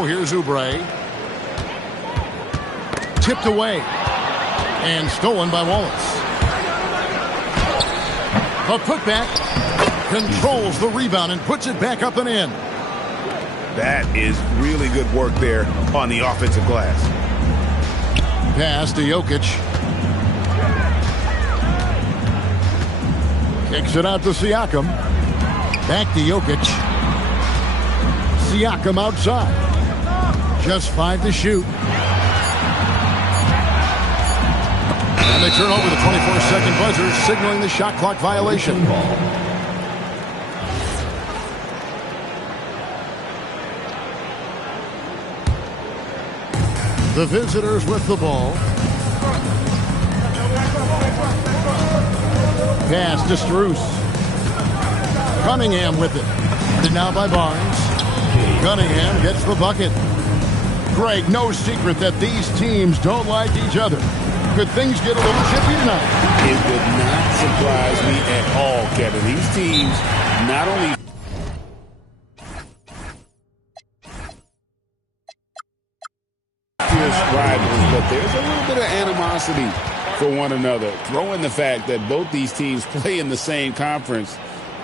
Now here's Oubre. Tipped away. And stolen by Wallace. A putback. Controls the rebound and puts it back up and in. That is really good work there on the offensive glass. Pass to Jokic. Kicks it out to Siakam. Back to Jokic. Siakam outside. Just 5 to shoot. And they turn over the 24-second buzzer, signaling the shot clock violation. The visitors with the ball. Pass to Strus. Cunningham with it. And now by Barnes. Cunningham gets the bucket. Greg, no secret that these teams don't like each other. Could things get a little chippy tonight? It would not surprise me at all, Kevin. These teams not only rivals, but there's a little bit of animosity for one another. Throw in the fact that both these teams play in the same conference.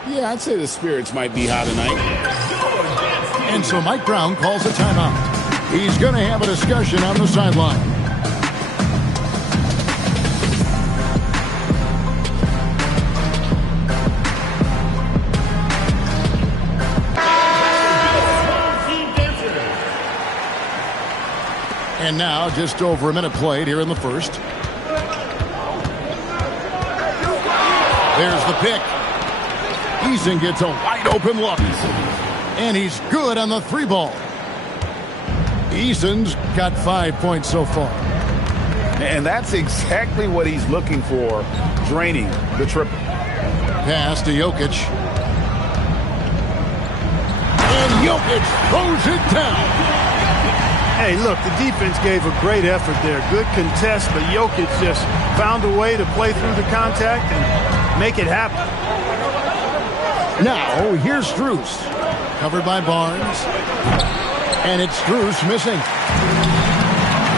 Yeah, I'd say the spirits might be high tonight. And so Mike Brown calls a timeout. He's going to have a discussion on the sideline. And now, just over a minute played here in the first. There's the pick. Eason gets a wide open look. And he's good on the 3-ball. Eason's got 5 points so far. And that's exactly what he's looking for, draining the triple. Pass to Jokic. And Jokic throws it down. Hey, look, the defense gave a great effort there. Good contest, but Jokic just found a way to play through the contact and make it happen. Now, here's Strus. Covered by Barnes. And it's Strus missing.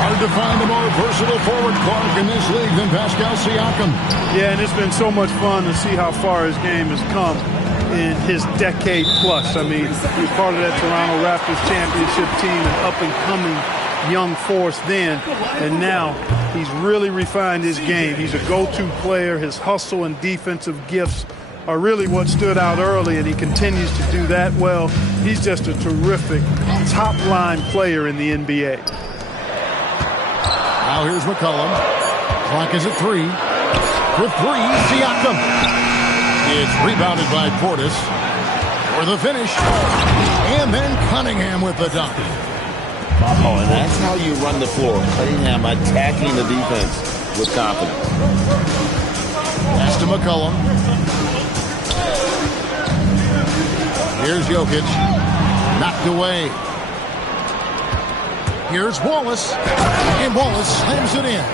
Hard to find a more versatile forward, Clark, in this league than Pascal Siakam. Yeah, and it's been so much fun to see how far his game has come in his decade plus. I mean, he was part of that Toronto Raptors championship team, an up-and-coming young force then, and now he's really refined his game. He's a go-to player. His hustle and defensive gifts are really what stood out early, and he continues to do that well. He's just a terrific top-line player in the NBA. Now here's McCollum. Clock is at 3. For 3, Siakam. It's rebounded by Portis for the finish. And then Cunningham with the dunk. Oh, and that's how you run the floor. Cunningham attacking the defense with confidence. Pass to McCollum. Here's Jokic. Knocked away. Here's Wallace. And Wallace slams it in.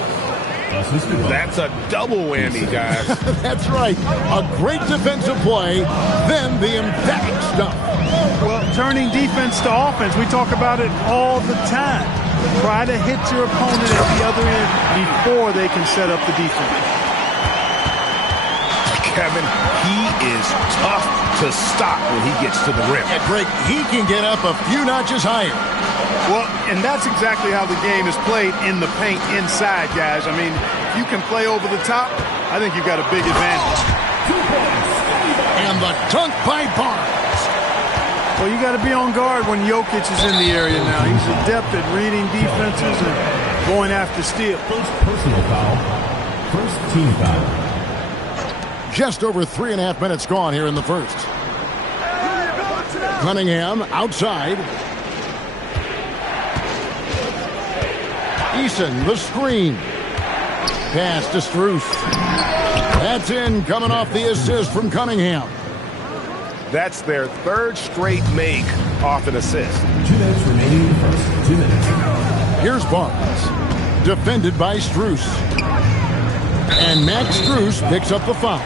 That's a double whammy, guys. That's right. A great defensive play, then the emphatic stuff. Well, turning defense to offense, we talk about it all the time. Try to hit your opponent at the other end before they can set up the defense. Kevin, he is tough to stop when he gets to the rim. Yeah, Greg, he can get up a few notches higher. Well, and that's exactly how the game is played in the paint inside, guys. I mean, if you can play over the top, I think you've got a big advantage. And the dunk by Barnes. Well, you got to be on guard when Jokic is in the area now. He's adept at reading defenses and going after steals. First personal foul. First team foul. Just over 3.5 minutes gone here in the first. Cunningham outside. Eason, the screen. Pass to Strus. That's in, coming off the assist from Cunningham. That's their third straight make off an assist. 2 minutes remaining in the first. 2 minutes. Here's Barnes. Defended by Strus. And Max Strus picks up the foul.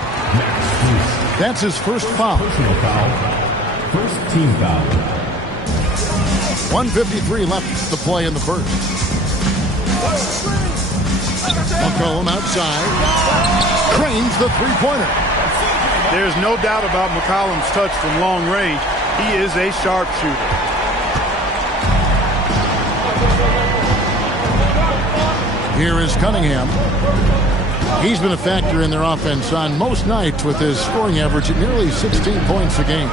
That's his first foul. Personal foul. First team foul. 1:53 left to play in the first. McCollum outside. Cranes the three-pointer. There's no doubt about McCollum's touch from long range. He is a sharpshooter. Here is Cunningham. He's been a factor in their offense on most nights with his scoring average at nearly 16 points a game.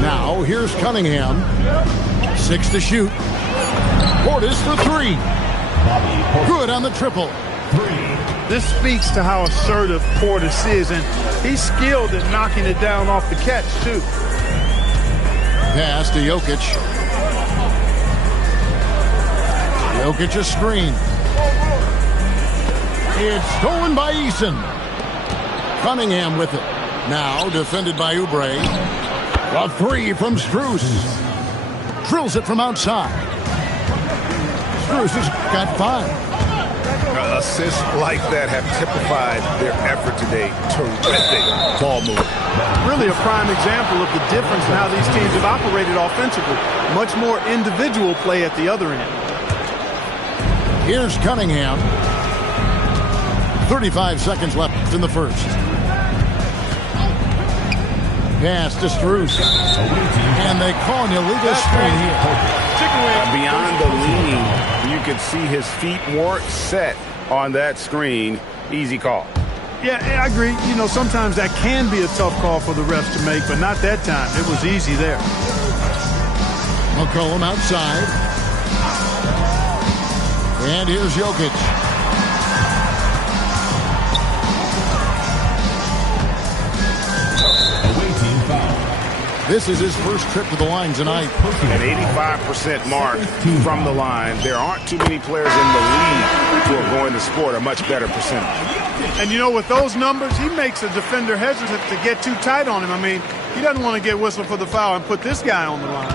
Now, here's Cunningham. 6 to shoot. Portis for 3. Good on the triple. This speaks to how assertive Portis is, and he's skilled at knocking it down off the catch, too. Pass to Jokic. Jokic a screen. It's stolen by Eason. Cunningham with it. Now defended by Oubre. A 3 from Strus. Drills it from outside. Strus has got 5. Assists like that have typified their effort today. Terrific ball move. Really a prime example of the difference in how these teams have operated offensively. Much more individual play at the other end. Here's Cunningham. 35 seconds left in the first. Pass to Strus. And they call an illegal screen here. Beyond the lean, you could see his feet weren't set on that screen. Easy call. Yeah, I agree. You know, sometimes that can be a tough call for the refs to make, but not that time. It was easy there. McCollum outside. And here's Jokic. This is his first trip to the line tonight. An 85% mark from the line. There aren't too many players in the league who are going to score a much better percentage. And, you know, with those numbers, he makes a defender hesitant to get too tight on him. I mean, he doesn't want to get whistled for the foul and put this guy on the line.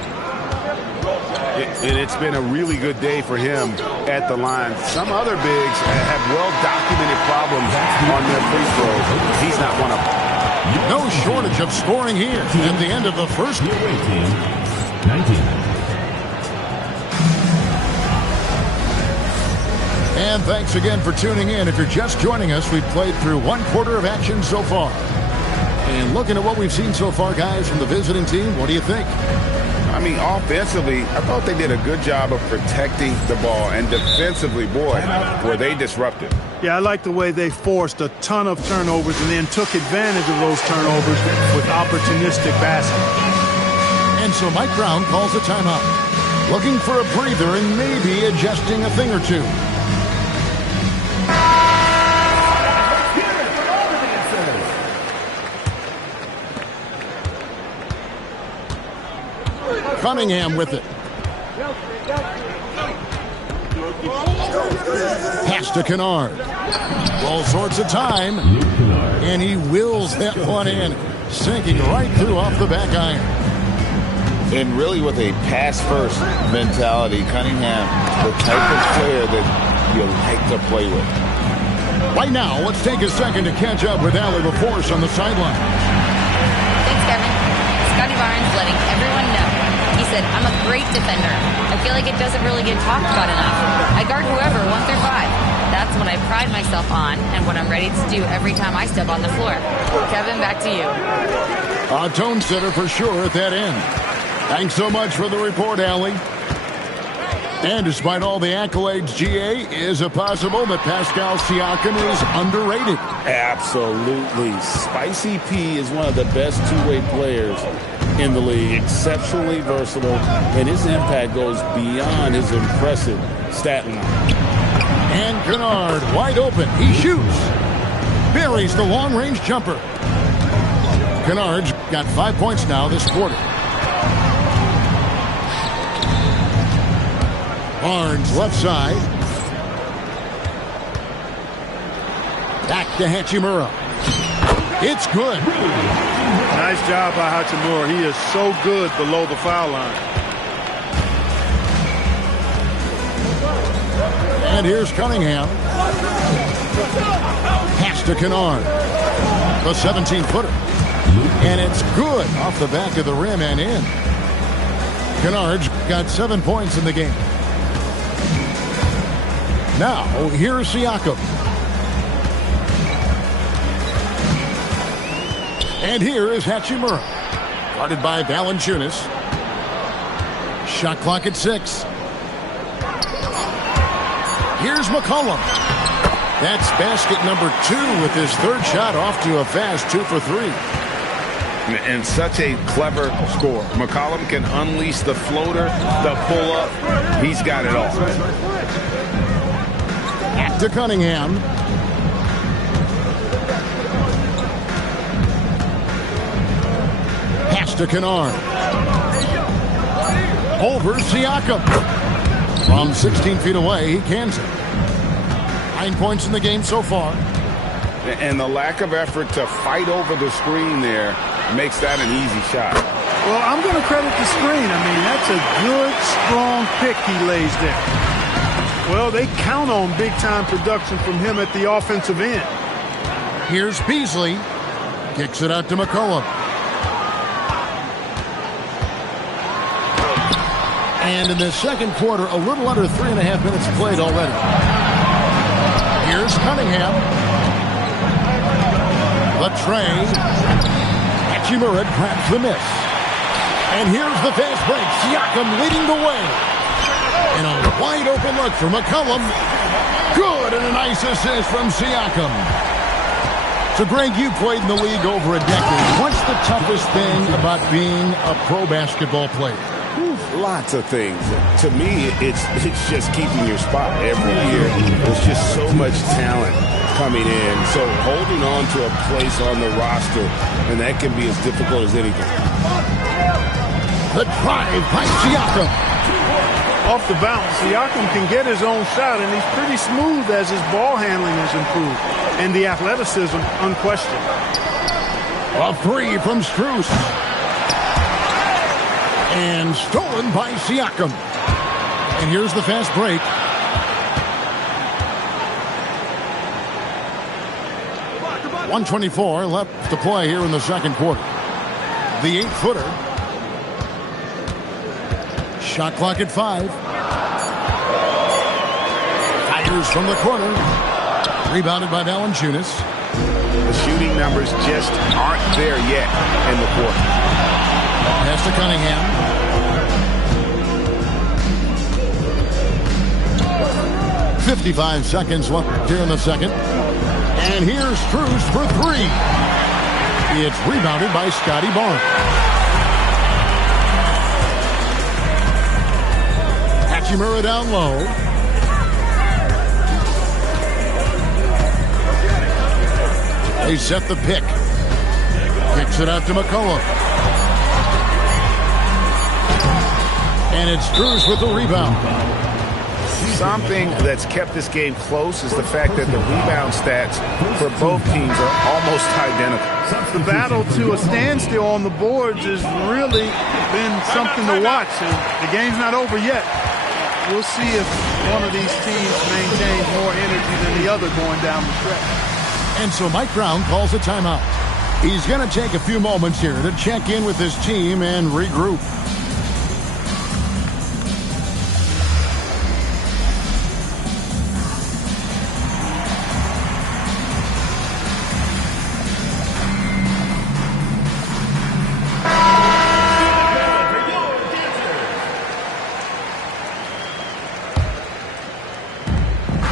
And it's been a really good day for him at the line. Some other bigs have well-documented problems on their free throws. He's not one of them. No shortage of scoring here at the end of the first. 19. And thanks again for tuning in. If you're just joining us, we've played through one quarter of action so far. And looking at what we've seen so far, guys, from the visiting team, what do you think? I mean, offensively, I thought they did a good job of protecting the ball. And defensively, boy, were they disruptive. Yeah, I like the way they forced a ton of turnovers and then took advantage of those turnovers with opportunistic passing. And so Mike Brown calls a timeout. Looking for a breather and maybe adjusting a thing or two. Cunningham with it. Pass to Kennard. All sorts of time. And he wills that one in. Sinking right through off the back iron. And really with a pass-first mentality, Cunningham, the type of player that you like to play with. Right now, let's take a second to catch up with Allie LaForce on the sideline. Thanks, Kevin. Scotty Barnes letting everyone know. He said, I'm a great defender. I feel like it doesn't really get talked about enough. I guard whoever, 1 through 5. That's what I pride myself on and what I'm ready to do every time I step on the floor. Kevin, back to you. A tone setter for sure at that end. Thanks so much for the report, Allie. And despite all the accolades, GA, is it possible that Pascal Siakam is underrated? Absolutely. Spicy P is one of the best two-way players in the league. Exceptionally versatile, and his impact goes beyond his impressive stat line. And Kennard wide open. He shoots. Buries the long-range jumper. Kennard's got 5 points now this quarter. Barnes left side. Back to Hachimura. It's good. Nice job by Hachimura. He is so good below the foul line. And here's Cunningham. Pass to Kennard. The 17-footer. And it's good off the back of the rim and in. Kennard's got 7 points in the game. Now, here's Siakam. And here is Hachimura. Guarded by Valanciunas. Shot clock at 6. Here's McCollum. That's basket number 2 with his third shot off to a fast 2 for 3. And such a clever score. McCollum can unleash the floater, the pull-up. He's got it all. To Cunningham. Pass to Kennard. Over Siakam. From 16 feet away, he cans it. 9 points in the game so far. And the lack of effort to fight over the screen there makes that an easy shot. Well, I'm going to credit the screen. I mean, that's a good, strong pick he lays there. Well, they count on big-time production from him at the offensive end. Here's Beasley. Kicks it out to McCollum. And in the second quarter, a little under 3.5 minutes played already. Here's Cunningham. The tray. Hachimura grabs the miss. And here's the fast break. Siakam leading the way. And a wide open look for McCollum. Good, and a nice assist from Siakam. So, Greg, you played in the league over a decade. What's the toughest thing about being a pro basketball player? Lots of things. To me, it's just keeping your spot. Every year, there's just so much talent coming in. So holding on to a place on the roster, and that can be as difficult as anything. The drive by Siakam. Off the bounce, Siakam can get his own shot, and he's pretty smooth as his ball handling has improved. And the athleticism, unquestioned. A three from Strus. And stolen by Siakam. And here's the fast break. .124 left to play here in the second quarter. The 8-footer. Shot clock at 5. Fires from the corner. Rebounded by Valanciunas. The shooting numbers just aren't there yet in the quarter. Pass to Cunningham. 55 seconds left here in the second. And here's Strus for 3. It's rebounded by Scotty Barnes. Hachimura down low. They set the pick. Kicks it out to McCollum. And it's Strus with the rebound. Something that's kept this game close is the fact that the rebound stats for both teams are almost identical. The battle to a standstill on the boards has really been something to watch. And the game's not over yet. We'll see if one of these teams maintains more energy than the other going down the stretch. And so Mike Brown calls a timeout. He's going to take a few moments here to check in with his team and regroup.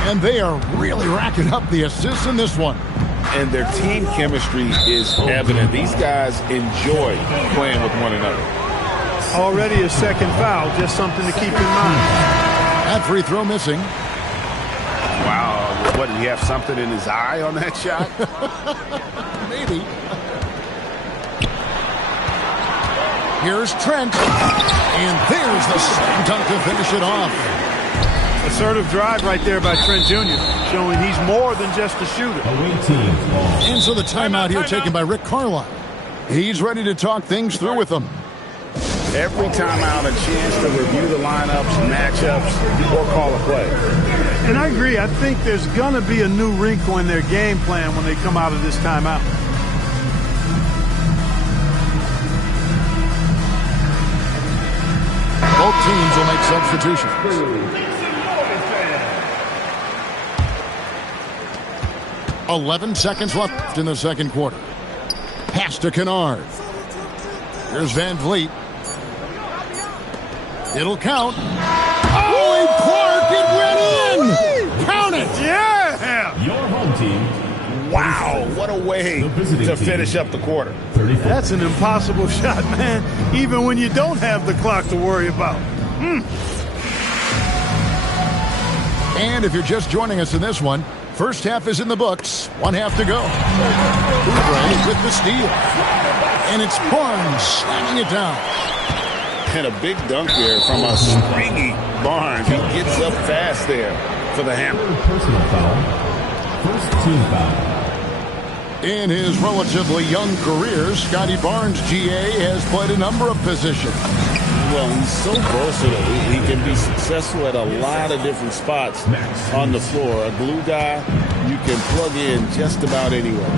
And they are really racking up the assists in this one. And their team chemistry is evident. These guys enjoy playing with one another. Already a second foul, just something to keep in mind. That free throw missing. Wow, what, did he have something in his eye on that shot? Maybe. Here's Trent. And there's the slam dunk to finish it off. Assertive drive right there by Trent Jr., showing he's more than just a shooter. And so the timeout here taken by Rick Carlisle. He's ready to talk things through with them. Every timeout, a chance to review the lineups, matchups, or call a play. And I agree. I think there's going to be a new wrinkle in their game plan when they come out of this timeout. teams will make substitutions. 11 seconds left in the second quarter. Pass to Kennard. Here's Van Vliet. It'll count. Oh, Clark, it went in! Count it! Yeah! Your home team. Wow, what a way to finish up the quarter. That's an impossible shot, man, even when you don't have the clock to worry about. And if you're just joining us in this one, first half is in the books. 1 half to go. Oubre with the steal. And it's Barnes slamming it down. And a big dunk there from a springy Barnes. He gets up fast there for the hammer. Personal foul. First team foul. In his relatively young career, Scotty Barnes, GA, has played a number of positions. Well, he's so versatile. He can be successful at a lot of different spots on the floor. A glue guy you can plug in just about anywhere.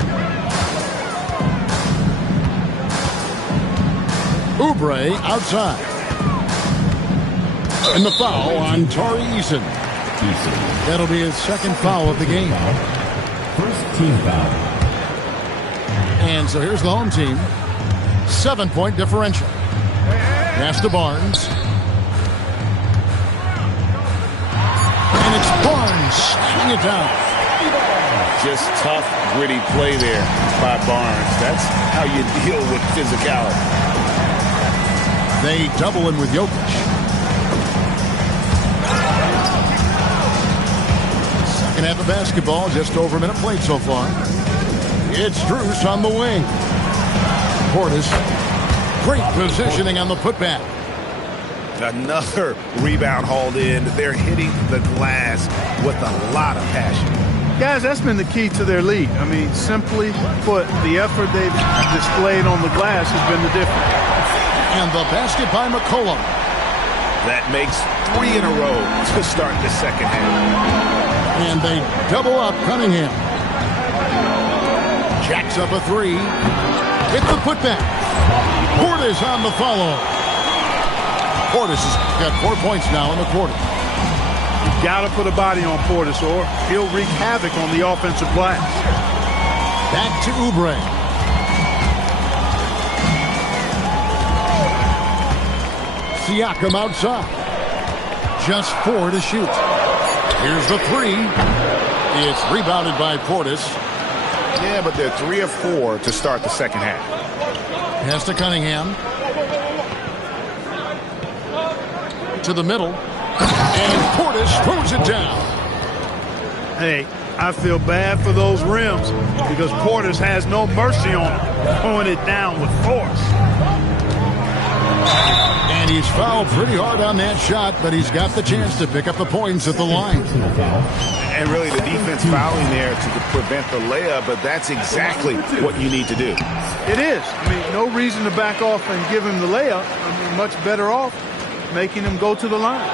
Oubre outside. And the foul on Tari Eason. That'll be his second foul of the game. First team foul. And so here's the home team. 7-point differential. Pass to Barnes. And it's Barnes slamming it down. Just tough, gritty play there by Barnes. That's how you deal with physicality. They double him with Jokic. Second half of basketball, just over a minute played so far. It's Strus on the wing. Portis, great positioning on the putback. Another rebound hauled in. They're hitting the glass with a lot of passion. Guys, that's been the key to their lead. I mean, simply put, the effort they've displayed on the glass has been the difference. And the basket by McCollum. That makes 3 in a row to start the second half. And they double up Cunningham. Jacks up a 3. Hit the putback. Portis on the follow. Portis has got 4 points now in the quarter. You got to put a body on Portis or he'll wreak havoc on the offensive glass. Back to Oubre. Siakam outside. Just 4 to shoot. Here's the 3. It's rebounded by Portis. Yeah, but they're 3 of 4 to start the second half. Pass to Cunningham. To the middle. And Portis throws it down. Hey, I feel bad for those rims because Portis has no mercy on him, throwing it down with force. And he's fouled pretty hard on that shot, but he's got the chance to pick up the points at the line. And really the defense fouling there to prevent the layup, but that's exactly what you need to do. It is. I mean, no reason to back off and give him the layup. I mean, much better off making him go to the line.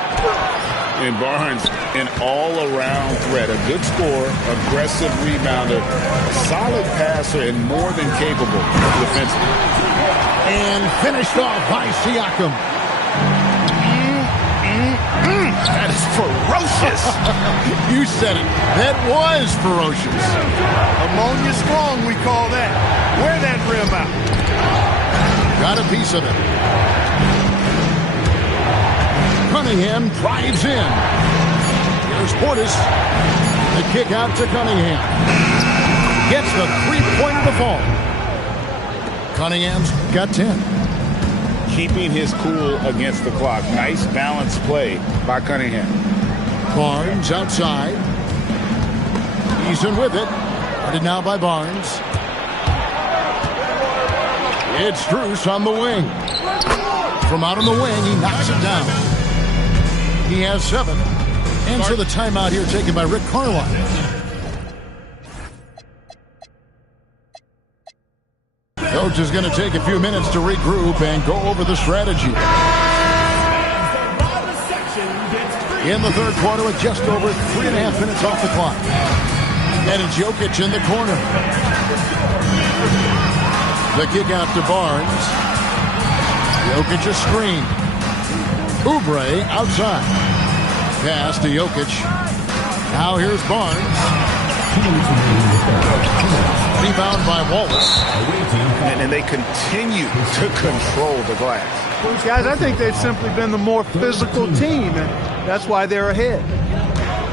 And Barnes, an all-around threat, a good scorer, aggressive rebounder, a solid passer, and more than capable defensively. And finished off by Siakam. That is ferocious. You said it. That was ferocious. Ammonia strong, we call that. Wear that rim out. Got a piece of it. Cunningham drives in. Here's Portis. The kick out to Cunningham. Gets the three-pointer to fall. Cunningham's got 10. Keeping his cool against the clock. Nice balanced play by Cunningham. Barnes outside. Eason with it. Guarded now by Barnes. It's Strus on the wing. From out on the wing, he knocks it down. He has 7. And so the timeout here taken by Rick Carlisle. Coach is going to take a few minutes to regroup and go over the strategy. In the third quarter with just over 3.5 minutes off the clock. And it's Jokic in the corner. The kick out to Barnes. Jokic a screen. Oubre outside. Pass to Jokic. Now here's Barnes. Rebound by Wallace. And they continue to control the glass. Guys, I think they've simply been the more physical team, and that's why they're ahead.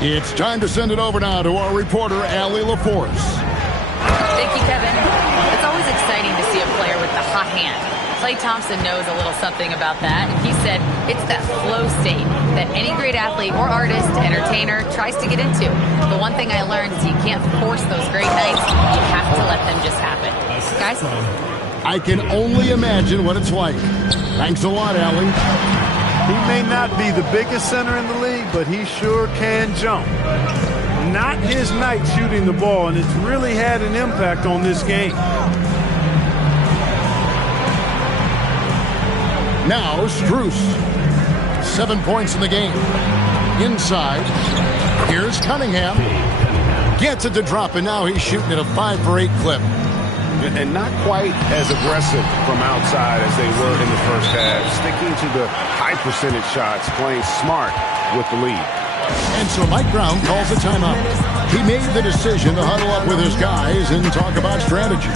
It's time to send it over now to our reporter, Allie LaForce. Thank you, Kevin. It's always exciting to see a player with the hot hand. Klay Thompson knows a little something about that. He said it's that flow state that any great athlete or artist, entertainer tries to get into. The one thing I learned is you can't force those great nights. You have to let them just happen. Guys? I can only imagine what it's like. Thanks a lot, Allie. He may not be the biggest center in the league, but he sure can jump. Not his night shooting the ball, and it's really had an impact on this game. Now, Strus. 7 points in the game. Inside. Here's Cunningham. Gets it to drop, and now he's shooting at a 5 for 8 clip. And not quite as aggressive from outside as they were in the first half. Sticking to the high percentage shots, playing smart with the lead. And so Mike Brown calls a timeout. He made the decision to huddle up with his guys and talk about strategy.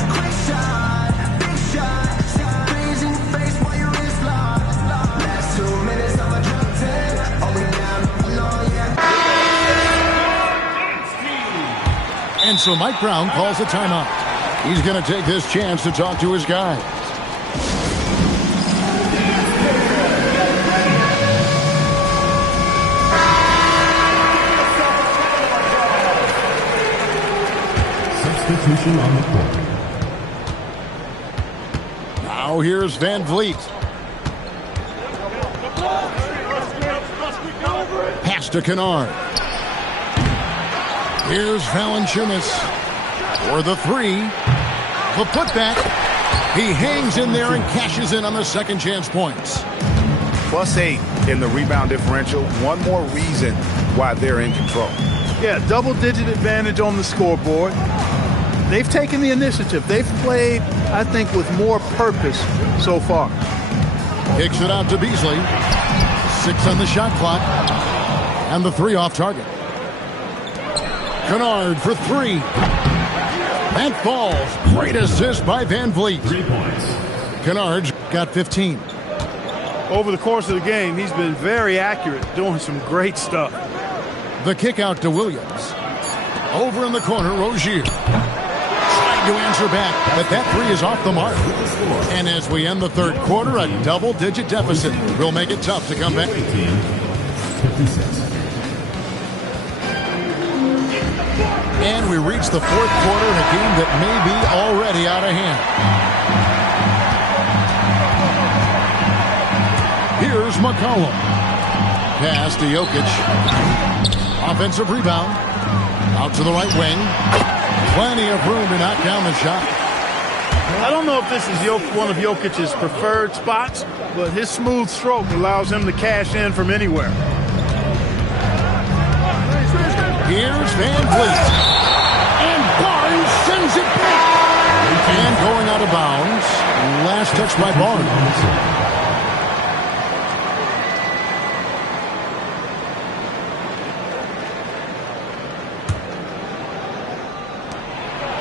And so Mike Brown calls a timeout. He's going to take this chance to talk to his guys. Substitution on the court. Now here's Van Vliet. Pass to Kennard. Here's Valanciunas for the 3. The putback. He hangs in there and cashes in on the second chance points. +8 in the rebound differential. One more reason why they're in control. Yeah, double-digit advantage on the scoreboard. They've taken the initiative. They've played, I think, with more purpose so far. Kicks it out to Beasley. 6 on the shot clock. And the 3 off target. Kennard for 3. That falls. Great assist by Van Vliet. 3 points. Kennard's got 15. Over the course of the game, he's been very accurate, doing some great stuff. The kick out to Williams. Over in the corner, Rozier. Trying to answer back, but that 3 is off the mark. And as we end the third quarter, a double-digit deficit will make it tough to come back. 56. And we reach the fourth quarter in a game that may be already out of hand. Here's McCollum. Pass to Jokic. Offensive rebound. Out to the right wing. Plenty of room to knock down the shot. I don't know if this is one of Jokic's preferred spots, but his smooth stroke allows him to cash in from anywhere. Here's Van Vliet. And Barnes sends it back. And going out of bounds. Last touch by Barnes.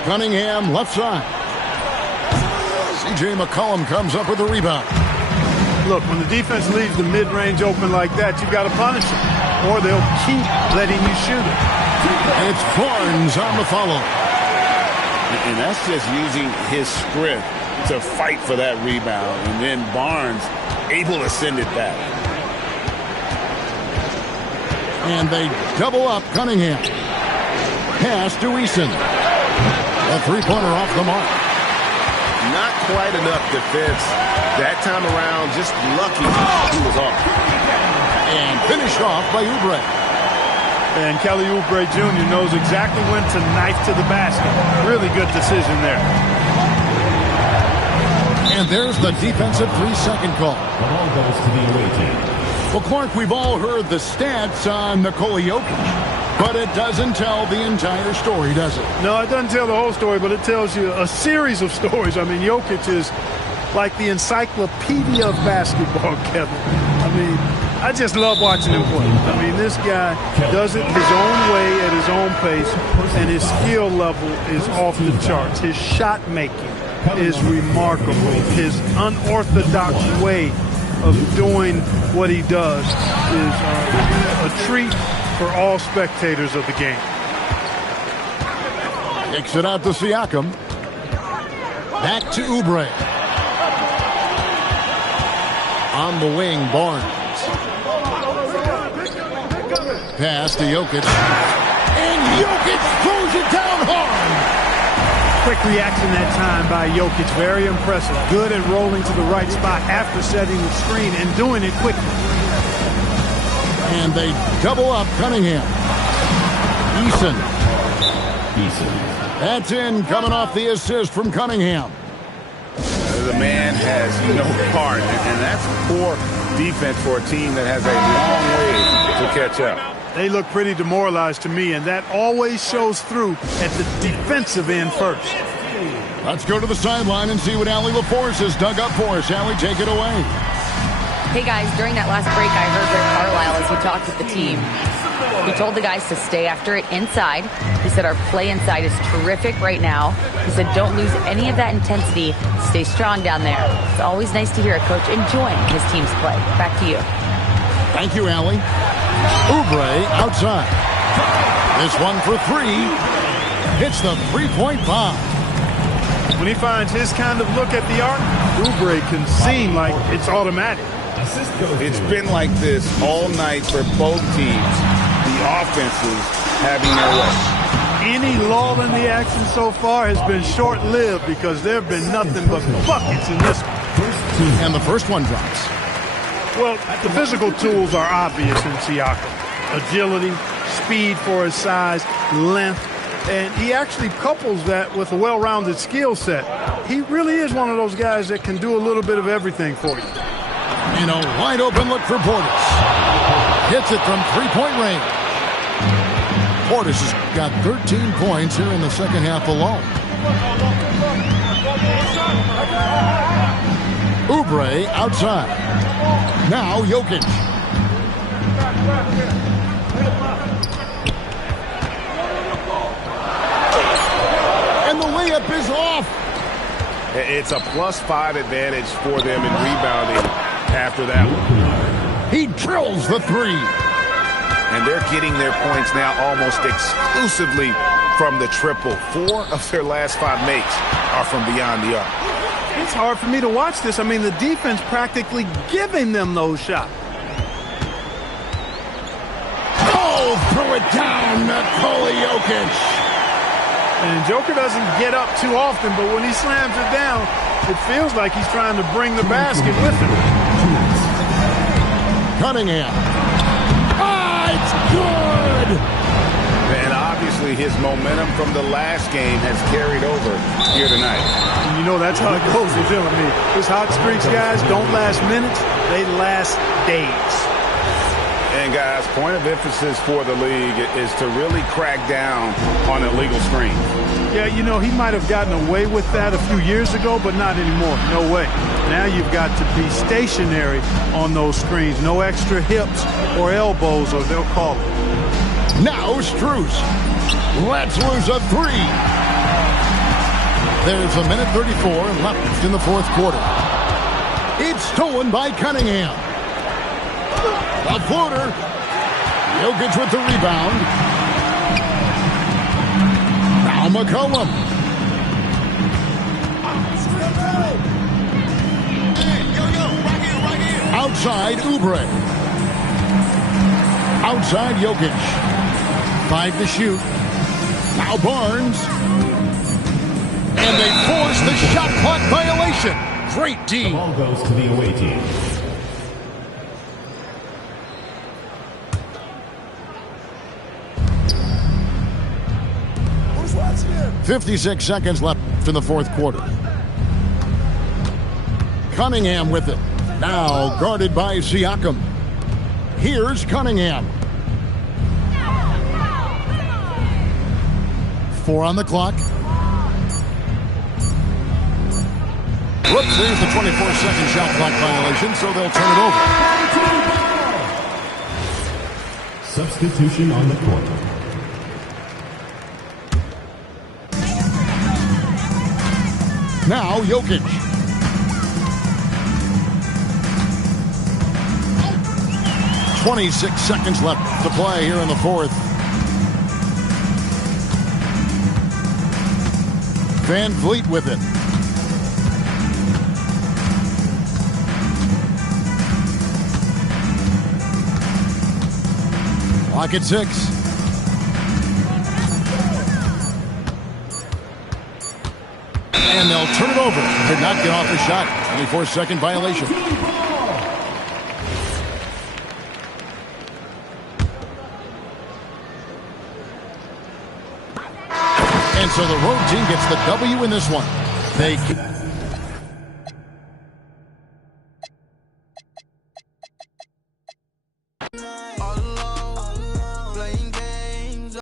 Cunningham left side. C.J. McCollum comes up with the rebound. Look, when the defense leaves the mid-range open like that, you've got to punish them, or they'll keep letting you shoot it. And it's Barnes on the follow. And that's just using his strength to fight for that rebound. And then Barnes able to send it back. And they double up Cunningham. Pass to Eason. A three-pointer off the mark. Not quite enough defense that time around. Just lucky he was off. And finished off by Oubre. And Kelly Oubre Jr. knows exactly when to knife to the basket. Really good decision there. And there's the defensive 3-second call. The ball goes to the away team. Well, Clark, we've all heard the stats on Nikola Jokic, but it doesn't tell the entire story, does it? No, it doesn't tell the whole story, but it tells you a series of stories. I mean, Jokic is like the encyclopedia of basketball, Kevin. I mean, I just love watching him play. I mean, this guy does it his own way at his own pace, and his skill level is off the charts. His shot making is remarkable. His unorthodox way of doing what he does is a treat for all spectators of the game. Kicks it out to Siakam. Back to Oubre. On the wing, Barnes. Pass to Jokic. And Jokic throws it down hard. Quick reaction that time by Jokic. Very impressive. Good at rolling to the right spot after setting the screen and doing it quickly. And they double up Cunningham. Eason. That's in, coming off the assist from Cunningham. The man has no heart, and that's poor defense for a team that has a long way to catch up. They look pretty demoralized to me, and that always shows through at the defensive end first. Let's go to the sideline and see what Allie LaForce has dug up for us. Allie, take it away. Hey, guys, during that last break, I heard Rick Carlisle as he talked with the team. He told the guys to stay after it inside. He said our play inside is terrific right now. He said don't lose any of that intensity. Stay strong down there. It's always nice to hear a coach enjoying his team's play. Back to you. Thank you, Allie. Oubre outside. This one for three. Hits the three-point bomb. When he finds his kind of look at the arc, Oubre can seem like it's automatic. It's been like this all night for both teams. The offenses having their way. Any lull in the action so far has been short-lived because there have been nothing but buckets in this one. And the first one drops. Well, the physical tools are obvious in Siakam. Agility, speed for his size, length, and he actually couples that with a well-rounded skill set. He really is one of those guys that can do a little bit of everything for you. In a wide-open look for Portis. Hits it from three-point range. Portis has got 13 points here in the second half alone. Oubre outside. Now Jokic. And the layup is off. It's a +5 advantage for them in rebounding after that one. He drills the three. And they're getting their points now almost exclusively from the triple. 4 of their last 5 makes are from beyond the arc. It's hard for me to watch this. I mean, the defense practically giving them those shots. Oh, threw it down, Nikola Jokic. And Joker doesn't get up too often, but when he slams it down, it feels like he's trying to bring the basket with him. Cunningham. Ah, it's good! And obviously his momentum from the last game has carried over here tonight. And you know that's how it goes with him. I mean, his hot streaks, guys, don't last minutes. They last days. And guys, point of emphasis for the league is to really crack down on illegal screens. Yeah, you know, he might have gotten away with that a few years ago, but not anymore. No way. Now you've got to be stationary on those screens. No extra hips or elbows, or they'll call it. Now Strus. Let's lose a three. There's a minute 34 left in the fourth quarter. It's stolen by Cunningham. A floater. Jokic with the rebound. Now McCollum. Outside Oubre. Outside Jokic. 5 to shoot. Now Barnes. And they force the shot clock violation. Great D. The ball goes to the away team. 56 seconds left in the fourth quarter. Cunningham with it. Now guarded by Siakam. Here's Cunningham. 4 on the clock. Whoops, there's the 24-second shot clock violation, so they'll turn it over. Substitution on the court. Now Jokic. "26 seconds left to play here in the fourth. Van Vliet with it. Clock at 6. And they'll turn it over. Did not get off the shot. 24-second violation. And so the road team gets the W in this one. They